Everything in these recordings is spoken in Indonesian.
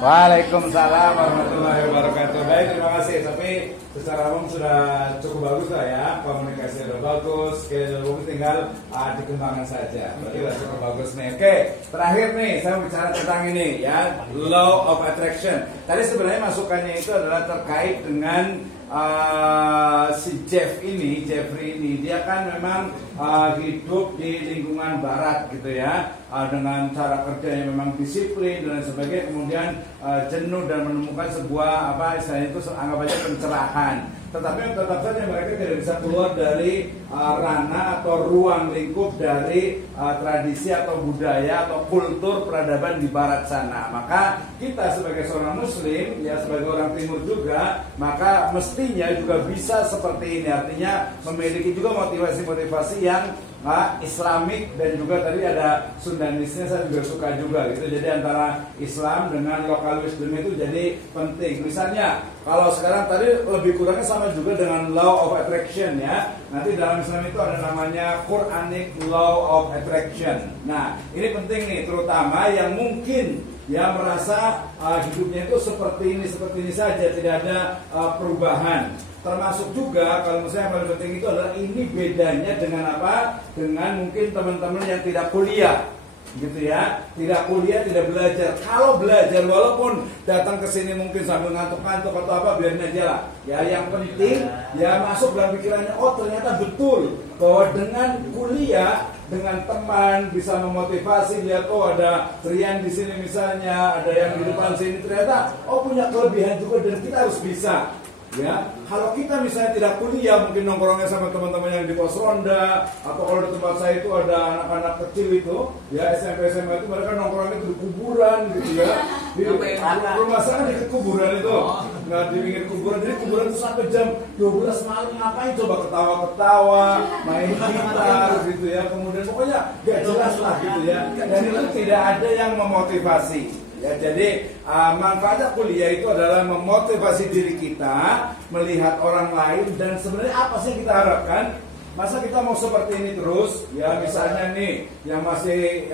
Waalaikumsalam warahmatullahi wabarakatuh. Baik, terima kasih. Tapi secara umum sudah cukup bagus lah ya, komunikasi sudah bagus, sudah bagus, tinggal dikembangkan saja. Berarti sudah cukup bagus nih. Oke, terakhir nih saya bicara tentang ini ya, law of attraction. Tadi sebenarnya masukannya itu adalah terkait dengan si Jeffrey ini, dia kan memang hidup di lingkungan barat gitu ya, dengan cara kerja yang memang disiplin dan sebagainya, kemudian jenuh dan menemukan sebuah istilahnya itu anggap aja pencerahan. Tetapi tetap saja mereka tidak bisa keluar dari ranah atau ruang lingkup dari tradisi atau budaya atau kultur peradaban di barat sana. Maka kita sebagai seorang muslim, ya sebagai orang timur juga, maka mestinya juga bisa seperti ini. Artinya memiliki juga motivasi-motivasi yang Islamik, dan juga tadi ada Sundanisnya saya juga suka juga gitu. Jadi antara Islam dengan lokal wisdom itu jadi penting. Misalnya kalau sekarang tadi lebih kurangnya sama juga dengan law of attraction ya. Nanti dalam Islam itu ada namanya Quranic law of attraction. Nah ini penting nih, terutama yang mungkin ya merasa hidupnya itu seperti ini saja, tidak ada perubahan. Termasuk juga kalau misalnya yang paling penting itu adalah ini bedanya dengan apa? Dengan mungkin teman-teman yang tidak kuliah, gitu ya, tidak kuliah, tidak belajar. Kalau belajar walaupun datang ke sini mungkin sambil ngantuk-ngantuk atau apa, biarin aja lah. Ya yang penting ya masuk dalam pikirannya, oh ternyata betul bahwa dengan kuliah, dengan teman bisa memotivasi, lihat oh ada Rian di sini misalnya, ada yang di depan sini, ternyata oh punya kelebihan juga dan kita harus bisa. Ya, kalau kita misalnya tidak kuliah, mungkin nongkrongnya sama teman-teman yang di pos ronda, atau kalau di tempat saya itu ada anak-anak kecil itu, ya SMP SMA itu mereka nongkrongnya di kuburan gitu ya, di rumah saya di kuburan itu, nggak di pinggir kuburan, jadi kuburan itu sampai jam 12 malam ngapain? Coba ketawa-ketawa, main gitar gitu ya, kemudian pokoknya gak jelas lah gitu ya, dan itu tidak ada yang memotivasi. Ya, jadi manfaatnya kuliah itu adalah memotivasi diri kita, melihat orang lain, dan sebenarnya apa sih kita harapkan? Masa kita mau seperti ini terus? Ya misalnya nih, yang masih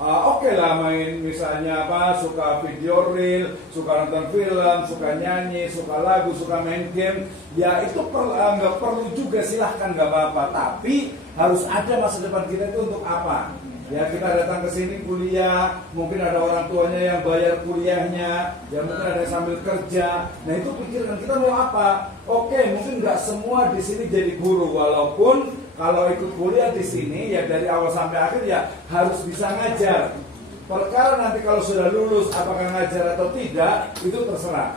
oke lah main misalnya suka video reel, suka nonton film, suka nyanyi, suka lagu, suka main game, ya itu nggak perlu juga, silahkan nggak apa-apa. Tapi harus ada masa depan kita itu untuk apa? Ya kita datang ke sini kuliah, mungkin ada orang tuanya yang bayar kuliahnya, ya mungkin ada yang sambil kerja. Nah itu pikirkan kita mau apa? Oke, mungkin nggak semua di sini jadi guru, walaupun kalau ikut kuliah di sini ya dari awal sampai akhir ya harus bisa ngajar. Perkara nanti kalau sudah lulus apakah ngajar atau tidak itu terserah.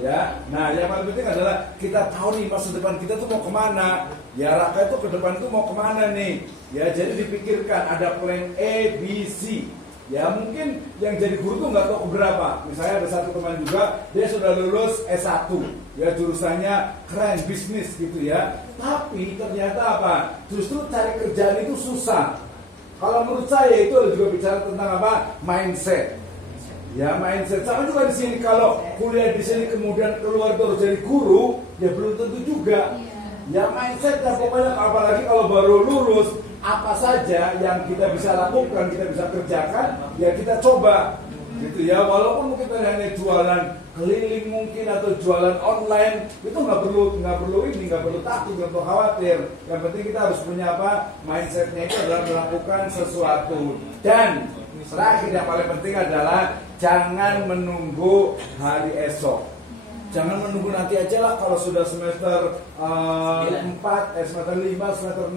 Ya, nah yang paling penting adalah kita tahu nih masa depan kita tuh mau kemana. Ya Raka itu ke depan tuh mau kemana nih. Ya jadi dipikirkan ada plan A, B, C. Ya mungkin yang jadi guru tuh nggak tahu berapa. Misalnya ada satu teman juga, dia sudah lulus S1, ya jurusannya keren, bisnis gitu ya. Tapi ternyata apa? Justru cari kerjaan itu susah. Kalau menurut saya itu juga bicara tentang apa? Mindset. Ya mindset. Sama juga di sini, kalau kuliah di sini kemudian keluar terus jadi guru, ya belum tentu juga. Ya mindset, dan pokoknya apalagi kalau baru lulus, apa saja yang kita bisa lakukan, kita bisa kerjakan, ya kita coba, gitu ya. Walaupun mungkin hanya jualan keliling mungkin atau jualan online, itu nggak perlu takut, nggak perlu khawatir. Yang penting kita harus punya apa? Mindsetnya itu adalah melakukan sesuatu. Dan terakhir yang paling penting adalah jangan menunggu hari esok. Jangan menunggu nanti aja lah kalau sudah semester 4, semester 5, semester 6,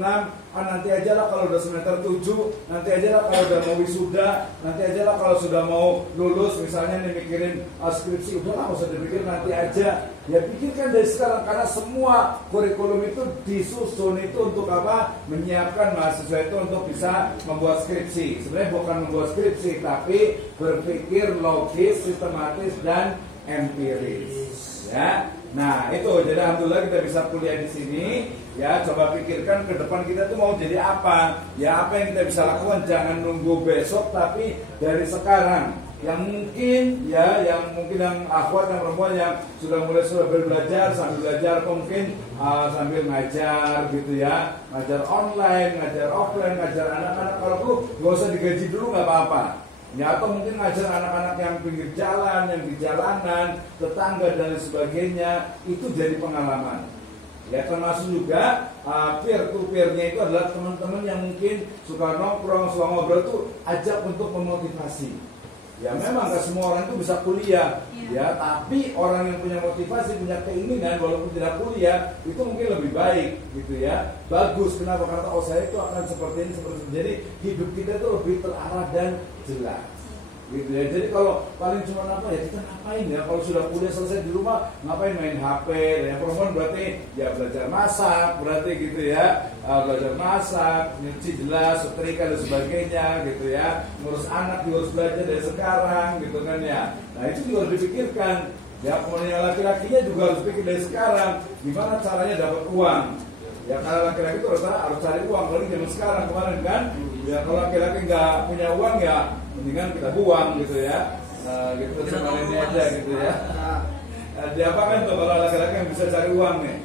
nanti aja lah kalau udah semester 7, nanti aja lah kalau udah mau wisuda, nanti aja lah kalau sudah mau lulus, misalnya nih mikirin skripsi, udah lah nggak usah dipikir, nanti aja. Ya pikirkan dari sekarang, karena semua kurikulum itu disusun itu untuk apa? Menyiapkan mahasiswa itu untuk bisa membuat skripsi. Sebenarnya bukan membuat skripsi, tapi berpikir logis, sistematis, dan empiris. Ya, nah itu jadi alhamdulillah kita bisa kuliah di sini. Ya, coba pikirkan ke depan kita tuh mau jadi apa. Ya, apa yang kita bisa lakukan, jangan nunggu besok, tapi dari sekarang. Yang mungkin yang akhwat, yang perempuan yang sudah belajar sambil belajar, mungkin sambil ngajar gitu ya, ngajar online, ngajar offline, ngajar anak-anak, kalau perlu nggak usah digaji dulu, nggak apa-apa. Ya, atau mungkin ngajar anak-anak yang pinggir jalan, yang di jalanan, tetangga dan sebagainya, itu jadi pengalaman. Ya, termasuk juga peer to peer-nya itu adalah teman-teman yang mungkin suka nongkrong, suka ngobrol, itu ajak untuk memotivasi. Ya, memang gak semua orang itu bisa kuliah, ya, tapi orang yang punya motivasi, punya keinginan walaupun tidak kuliah, itu mungkin lebih baik, gitu ya. Bagus, kenapa? Karena saya itu akan seperti ini, seperti itu. Jadi hidup kita itu lebih terarah dan jelas, gitu ya. Jadi kalau paling cuma apa ya, kita ngapain ya? Kalau sudah kuliah selesai di rumah, ngapain main HP? Ya, perempuan berarti ya belajar masak, berarti gitu ya. Belajar masak, nyuci jelas, setrika dan sebagainya, gitu ya. Ngurus anak juga harus belajar dari sekarang, gitu kan ya. Nah, itu juga harus dipikirkan. Ya, kemudian laki-lakinya juga harus pikir dari sekarang gimana caranya dapat uang. Ya, karena laki-laki itu harus cari uang. Kalau zaman sekarang kemarin kan, ya kalau laki-laki nggak punya uang ya mendingan kita buang, gitu ya. Gitu semuanya ini aja, gitu ya. Diapakan tuh kalau laki-laki yang bisa cari uang nih?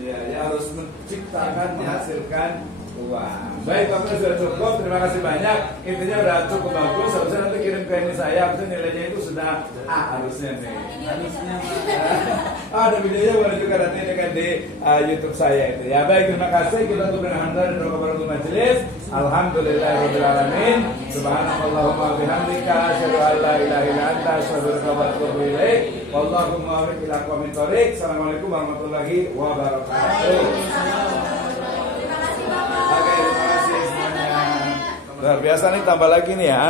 Ya harus menciptakan, menghasilkan uang. Baik, waktu sudah cukup. Terima kasih banyak. Intinya udah cukup bagus. Harusnya nanti kirim ke ini saya. Harusnya nilainya itu sudah harusnya nih. Harusnya. Ada videonya boleh juga nanti dengan di YouTube saya itu. Ya baik, terima kasih. Kita tutup dengan hamdalah dan doa kepada majelis. Alhamdulillahirabbil alamin. Subhanakallahumma bihamdika asyhadu an la ilaha illa anta astaghfiruka wa atubu ilaik. Wallahu muwaffiq ila aqwamit thoriq. Assalamualaikum warahmatullahi wabarakatuh. Oke, terima kasih semuanya. Luar biasa nih, tambah lagi nih ya.